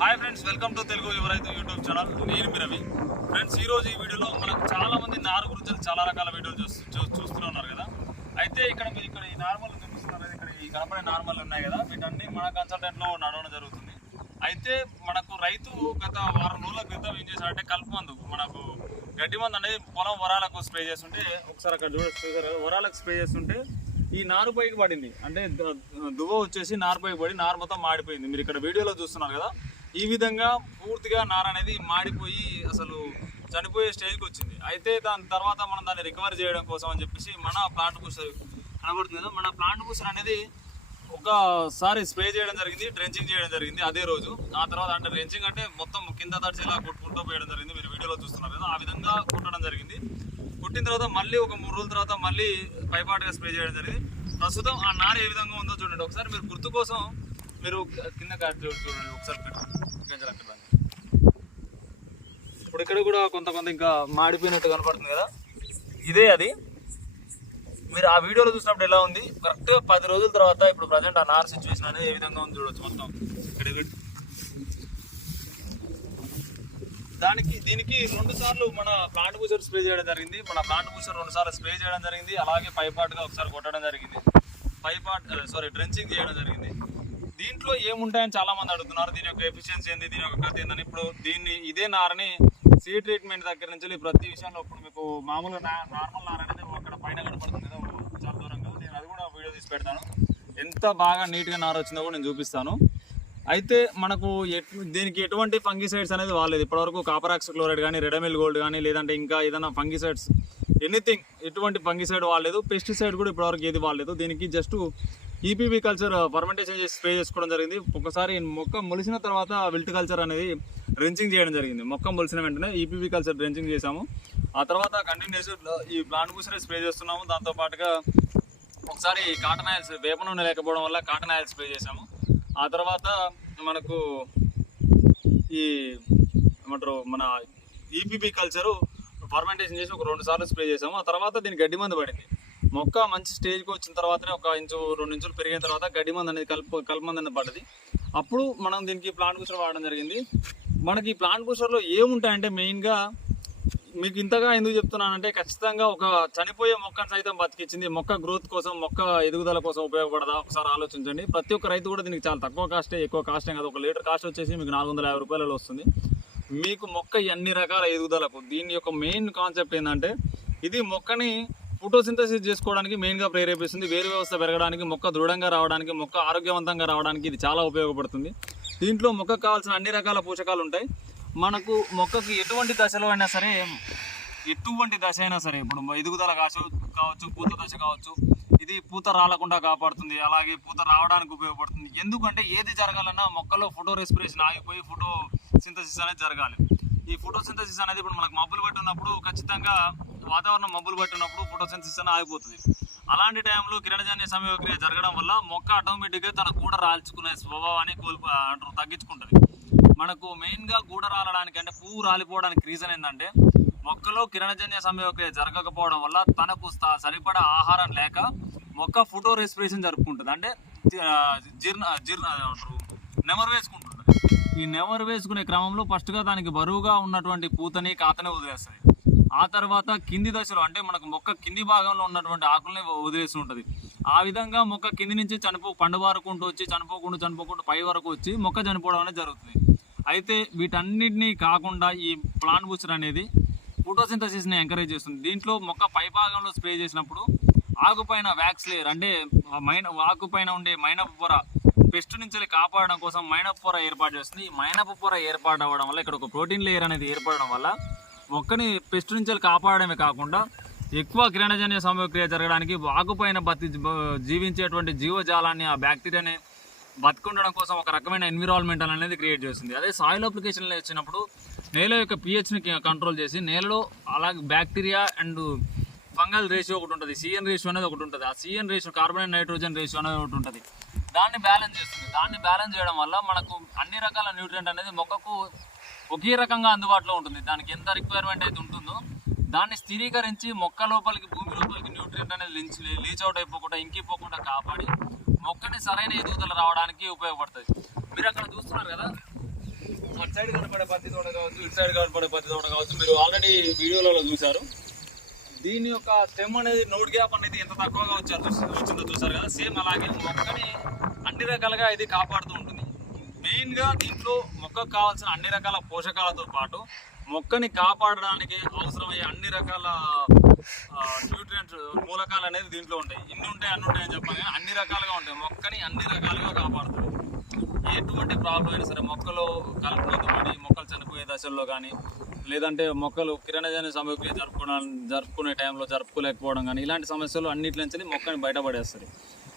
Hi friends welcome to Telugu Yuvaraithu YouTube channel నేను Ravi. Friends ఈ రోజు ఈ వీడియోలో మనకు చాలామంది నారు గురించి చాలా రకాల వీడియోలు చూస్తూ చూస్తూనే ఉన్నారు కదా. అయితే ఇక్కడ మీరు ఇక్కడ ఈ నార్మల్ చూపిస్తున్నారు ఇక్కడ ఈ కనపడే నార్మల్ ఉన్నాయి కదా. వీటన్ని మన కన్సల్టెంట్లో నడవడం జరుగుతుంది. అయితే మనకు రైతు గత వారం రోజుల క్రితం ఏం చేశాడంటే కలుపు మందు మనకు గడ్డి మందు అనేది పొలం వరాలకు స్ప్రే చేస్తుంటే ఒకసారి అక్కడ చూడ వరాలకు స్ప్రే చేస్తుంటే ఈ నారు పైకి పడింది. అంటే దువ్వ వచ్చేసి నారు పైకి పడి నారు మొత్తం మాడిపోయింది. మీరు ఇక్కడ వీడియోలో చూస్తున్నారు కదా. ఈ విధంగా పూర్తిగా నార అనేది మాడిపోయి అసలు చనిపోయే స్టేజ్కి వచ్చింది. అయితే దాని తర్వాత మనం దాన్ని రికవర్ చేయడం కోసం అని చెప్పేసి మన ప్లాంట్ బూస్టర్ కనబడుతుంది కదా. మన ప్లాంట్ బూస్టర్ అనేది ఒకసారి స్ప్రే చేయడం జరిగింది డ్రెంచింగ్ చేయడం జరిగింది అదే రోజు. ఆ తర్వాత అంటే డ్రెంచింగ్ అంటే మొత్తం కింద తడిచేలా కొట్టుకుంటూ పోయడం జరిగింది. మీరు వీడియోలో చూస్తున్నారు కదా. ఆ విధంగా కుట్టడం జరిగింది. కుట్టిన తర్వాత మళ్ళీ ఒక మూడు రోజుల తర్వాత మళ్ళీ పైపాటుగా స్ప్రే చేయడం జరిగింది. ప్రస్తుతం ఆ నార ఏ విధంగా ఉందో చూడండి. ఒకసారి మీరు గుర్తు కోసం మీరు కింద కట్ చూడండి. ఒకసారి పెట్టండి. అక్కడ ఇప్పుడు ఇక్కడ కూడా కొంతమంది ఇంకా మాడిపోయినట్టు కనపడుతుంది కదా? ఇదే అది. మీరు ఆ వీడియోలో చూసినప్పుడు ఎలా ఉంది? కరెక్ట్ పది రోజుల తర్వాత ఇప్పుడు ప్రజెంట్ ఆ నార్ సిచ్యువేషన్ అనేది ఏ విధంగా ఉంది చూడొచ్చు మొత్తం. ఇక్కడ ఇక్కడ. దానికి దీనికి రెండు సార్లు మన ప్లాంట్ బూసర్ స్ప్రే చేయడం జరిగింది. మన ప్లాంట్ బూసర్ రెండు సార్లు స్ప్రే చేయడం జరిగింది. అలాగే పైపాటుగా ఒకసారి కొట్టడం జరిగింది. పైపాట్ సారీ డ్రెంచింగ్ చేయడం జరిగింది. దీంట్లో ఏముంటాయని చాలా మంది అడుగుతున్నారు. దీని యొక్క ఎఫిషియన్సీ ఏంది? దీని యొక్క కథ ఏందని. ఇప్పుడు దీన్ని ఇదే నారని సీ ట్రీట్మెంట్ దగ్గర నుంచి ప్రతి విషయంలో ఇప్పుడు మీకు మామూలుగా నా- నార్మల్ నార అనేది అక్కడ పైన కనపడుతుంది కదా చాలా దూరంగా నేను అది కూడా వీడియో తీసి పెడతాను. ఎంత బాగా నీట్గా నార వచ్చిందో కూడా నేను చూపిస్తాను. అయితే మనకు దీనికి ఎటువంటి ఫంగిసైడ్స్ అనేది వాలేదు ఇప్పటివరకు కాపరాక్స్ క్లోరైడ్ కానీ రెడమిల్ గోల్డ్ కానీ లేదంటే ఇంకా ఏదైనా ఫంగిసైడ్స్ ఎనీథింగ్ ఎటువంటి ఫంగిసైడ్ వాడలేదు. పెస్టిసైడ్ కూడా ఇప్పటివరకు ఏది వాడలేదు. దీనికి జస్ట్ ఈపీవీ కల్చర్ ఫర్మెంటేషన్ చేసి స్ప్రే చేసుకోవడం జరిగింది. ఒకసారి మొక్క మొలిసిన తర్వాత విల్ట్ కల్చర్ అనేది డ్రెంచింగ్ చేయడం జరిగింది. మొక్క మొలిసిన వెంటనే ఈపీవీ కల్చర్ డ్రెంచింగ్ చేసాము ఆ తర్వాత కంటిన్యూస్ ఈ ప్లాంట్ పూసరే స్ప్రే చేస్తున్నాము. దాంతో పాటుగా ఒకసారి కాటన్ ఆయిల్స్ వేప నూనె లేకపోవడం వల్ల కాటన్ ఆయిల్ స్ప్రే చేసాము ఆ తర్వాత మనకు ఈ ఏమంటారు మన ఈపీపీ కల్చరు ఫర్మెంటేషన్ చేసి ఒక రెండు సార్లు స్ప్రే చేసాము ఆ తర్వాత దీనికి గడ్డి మందు పడింది. మొక్క మంచి స్టేజ్కి వచ్చిన తర్వాతనే ఒక ఇంచు రెండు ఇంచులు పెరిగిన తర్వాత గడ్డి మందు అనేది కలుపు కలుపుమంది అనేది పడ్డది. అప్పుడు మనం దీనికి ప్లాంట్ బూస్టర్ వాడడం జరిగింది. మనకి ఈ ప్లాంట్ బూస్టర్లో ఏముంటాయంటే మెయిన్గా మీకు ఇంతగా ఎందుకు చెప్తున్నానంటే ఖచ్చితంగా ఒక చనిపోయే మొక్కను సైతం బతికించింది మొక్క గ్రోత్ కోసం మొక్క ఎదుగుదల కోసం ఉపయోగపడదా? ఒకసారి ఆలోచించండి. ప్రతి ఒక్క రైతు కూడా దీనికి చాలా తక్కువ కాస్టే ఎక్కువ కాస్టే కాదు. ఒక లీటర్ కాస్ట్ వచ్చేసి మీకు నాలుగు వందల యాభై రూపాయలలో వస్తుంది. మీకు మొక్క అన్ని రకాల ఎదుగుదలకు? దీని యొక్క మెయిన్ కాన్సెప్ట్ ఏంటంటే ఇది మొక్కని ఫోటోసింథసిస్ చేసుకోవడానికి మెయిన్గా ప్రేరేపిస్తుంది. వేరు వ్యవస్థ పెరగడానికి మొక్క దృఢంగా రావడానికి మొక్క ఆరోగ్యవంతంగా రావడానికి ఇది చాలా ఉపయోగపడుతుంది. దీంట్లో మొక్కకు కావాల్సిన అన్ని రకాల పోషకాలు ఉంటాయి. మనకు మొక్కకి ఎటువంటి దశలో అయినా సరే ఎటువంటి దశ అయినా సరే ఇప్పుడు ఎదుగుదల కాశ కావచ్చు పూత దశ కావచ్చు ఇది పూత రాలకుండా కాపాడుతుంది. అలాగే పూత రావడానికి ఉపయోగపడుతుంది. ఎందుకంటే ఏది జరగాలన్నా మొక్కలో ఫోటో రెస్పిరేషన్ ఆగిపోయి ఫోటో సింథసిస్ అనేది జరగాలి. ఈ ఫోటోసింథసిస్ అనేది ఇప్పుడు మనకు మబ్బులు పట్టి ఉన్నప్పుడు ఖచ్చితంగా వాతావరణం మబ్బులు పట్టి ఉన్నప్పుడు ఫోటో అనేది ఆగిపోతుంది. అలాంటి టైంలో కిరణజన్య సమయక్రియ జరగడం వల్ల మొక్క ఆటోమేటిక్గా తన గూడ రాల్చుకునే స్వభావాన్ని కోల్పో అంటారు తగ్గించుకుంటుంది. మనకు మెయిన్గా గూడ రాలడానికి అంటే పువ్వు రాలిపోవడానికి రీజన్ ఏంటంటే మొక్కలో కిరణజన్య సమయక్రియ జరగకపోవడం వల్ల తనకు సరిపడా ఆహారం లేక మొక్క ఫోటో రెస్పిరేషన్ జరుపుకుంటుంది. అంటే జీర్ణ జీర్ణ అంటారు నెమరు వేసుకుంటుంది. ఈ నెమరు వేసుకునే క్రమంలో ఫస్ట్గా దానికి బరువుగా ఉన్నటువంటి పూతని కాతని వదిలేస్తుంది ఆ తర్వాత కింది దశలో అంటే మనకు మొక్క కింది భాగంలో ఉన్నటువంటి ఆకుల్ని వదిలేసి ఉంటుంది. ఆ విధంగా మొక్క కింది నుంచి చనిపో పండువారుకుంటూ వచ్చి చనిపోకుండా చనిపోకుండా పై వరకు వచ్చి మొక్క చనిపోవడం అనేది జరుగుతుంది. అయితే వీటన్నిటినీ కాకుండా ఈ ప్లాంట్ బూస్టర్ అనేది ఫోటోసింథసిస్ని ఎంకరేజ్ చేస్తుంది. దీంట్లో మొక్క పై భాగంలో స్ప్రే చేసినప్పుడు ఆకుపైన వ్యాక్స్ లేయర్ అంటే మైన ఆకుపైన ఉండే మైనపు పొర పెస్ట్ నుంచి కాపాడడం కోసం మైనపు పొర ఏర్పాటు చేస్తుంది. ఈ మైనపు పొర ఏర్పాటు అవ్వడం వల్ల ఇక్కడ ఒక ప్రోటీన్ లేయర్ అనేది ఏర్పడడం వల్ల మొక్కని పెస్ట్ నుంచి కాపాడడమే కాపాడమే కాకుండా ఎక్కువ కిరణజన్య సమక్రియ జరగడానికి వాకుపైన బతి జీవించేటువంటి జీవజాలాన్ని ఆ బ్యాక్టీరియాని బతుకుండడం కోసం ఒక రకమైన ఎన్విరాన్మెంట్ అనేది క్రియేట్ చేస్తుంది. అదే సాయిల్ అప్లికేషన్లో వచ్చినప్పుడు నేల యొక్క పిహెచ్ని కంట్రోల్ చేసి నేలలో అలాగే బ్యాక్టీరియా అండ్ ఫంగల్ రేషియో ఒకటి ఉంటుంది. సిఎన్ రేషియో అనేది ఒకటి ఉంటుంది. ఆ C N ratio carbon and nitrogen ratio అనేది ఒకటి ఉంటుంది. దాన్ని బ్యాలెన్స్ చేస్తుంది. దాన్ని బ్యాలెన్స్ చేయడం వల్ల మనకు అన్ని రకాల న్యూట్రియంట్ అనేది మొక్కకు ఒకే రకంగా అందుబాటులో ఉంటుంది. దానికి ఎంత రిక్వైర్మెంట్ అయితే ఉంటుందో దాన్ని స్థిరీకరించి మొక్క లోపలికి భూమి లోపలికి న్యూట్రియంట్ అనేది లీచ్ లీచ్ అవుట్ అయిపోకుండా ఇంకిపోకుండా కాపాడి మొక్కని సరైన ఎదుగుదల రావడానికి ఉపయోగపడుతుంది. మీరు అక్కడ చూస్తున్నారు కదా? అటు సైడ్ కనపడే పత్తి తోట కావచ్చు ఇటు సైడ్ కనపడే పత్తి తోట కావచ్చు మీరు ఆల్రెడీ వీడియోలలో చూశారు. దీని యొక్క స్టెమ్ అనేది నోట్ గ్యాప్ అనేది ఎంత తక్కువగా వచ్చారు వచ్చిందో చూసారు కదా? సేమ్ అలాగే మొక్కని అన్ని రకాలుగా ఇది కాపాడుతూ ఉంటుంది. మెయిన్గా దీంట్లో మొక్కకు కావాల్సిన అన్ని రకాల పోషకాలతో పాటు మొక్కని కాపాడడానికి అవసరమయ్యే అన్ని రకాల న్యూట్రియంట్స్ మూలకాలు అనేది దీంట్లో ఉంటాయి. ఇన్ని ఉంటాయి అన్ని ఉంటాయి అని అన్ని రకాలుగా ఉంటాయి. మొక్కని అన్ని రకాలుగా కాపాడుతుంది. ఎటువంటి ప్రాబ్లం అయినా సరే మొక్కలు కలుపులతో కానీ మొక్కలు చనిపోయే దశల్లో కానీ లేదంటే మొక్కలు కిరణజన్య సమయంలో జరుపుకోవడం జరుపుకునే టైంలో జరుపుకోలేకపోవడం కానీ ఇలాంటి సమస్యలు అన్నిటి నుంచి మొక్కని బయటపడేస్తుంది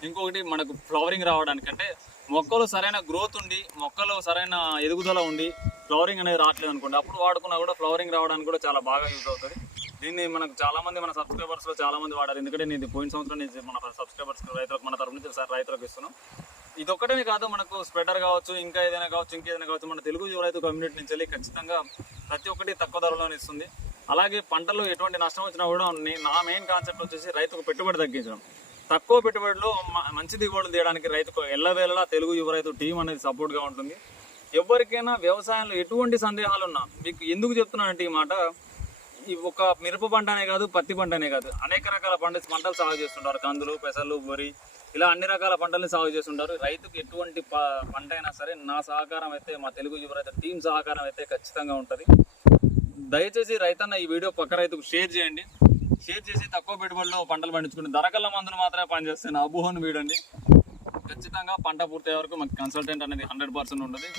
ఇంకొకటి మనకు ఫ్లవరింగ్ రావడానికి అంటే మొక్కలు సరైన గ్రోత్ ఉండి మొక్కలు సరైన ఎదుగుదల ఉండి ఫ్లవరింగ్ అనేది రావట్లేదు అనుకోండి అప్పుడు వాడుకున్నా కూడా ఫ్లవరింగ్ రావడానికి కూడా చాలా బాగా యూజ్ అవుతుంది. దీన్ని మనకు చాలామంది మన సబ్స్క్రైబర్స్లో చాలామంది వాడారు. ఎందుకంటే నేను పోయిన సంవత్సరం నేను మన సబ్స్క్రైబర్స్ రైతులకు మన తరపు నుంచి రైతులకు ఇస్తున్నాం. ఇది కాదు మనకు స్ప్రెడర్ కావచ్చు ఇంకా ఏదైనా కావచ్చు ఇంకేదైనా కావచ్చు మన తెలుగు యువ రైతు కమ్యూనిటీ నుంచి వెళ్ళి ఖచ్చితంగా ప్రతి ఒక్కటి తక్కువ ధరలోనే ఇస్తుంది. అలాగే పంటలు ఎటువంటి నష్టం వచ్చినా కూడా నా మెయిన్ కాన్సెప్ట్ వచ్చేసి రైతుకు పెట్టుబడి తగ్గించడం. తక్కువ పెట్టుబడిలో మ- మంచి దిగుబడులు తీయడానికి రైతుకు ఎల్లవేళలా తెలుగు యువ రైతు టీం అనేది సపోర్ట్గా ఉంటుంది. ఎవరికైనా వ్యవసాయంలో ఎటువంటి సందేహాలు ఉన్నా మీకు ఎందుకు చెప్తున్నానంటే ఈ మాట? ఈ ఒక మిరప పంటనే కాదు పత్తి పంటనే కాదు. అనేక రకాల పంట పంటలు సాగు చేస్తుంటారు. కందులు పెసలు వరి ఇలా అన్ని రకాల పంటల్ని సాగు చేస్తుంటారు. రైతుకు ఎటువంటి ప- పంట అయినా సరే నా సహకారం అయితే మా తెలుగు యువ రైతు టీం సహకారం అయితే ఖచ్చితంగా ఉంటుంది. దయచేసి రైతన్న ఈ వీడియో పక్క రైతుకు షేర్ చేయండి. షేర్ చేసి తక్కువ పెట్టుబడిలో పంటలు పండించుకుని ధరకల్ల మందులు మాత్రమే పనిచేస్తే నా అబూహను వీడండి. ఖచ్చితంగా పంట పూర్తయ్యే వరకు మాకు కన్సల్టెంట్ అనేది హండ్రెడ్ పర్సెంట్ ఉంటుంది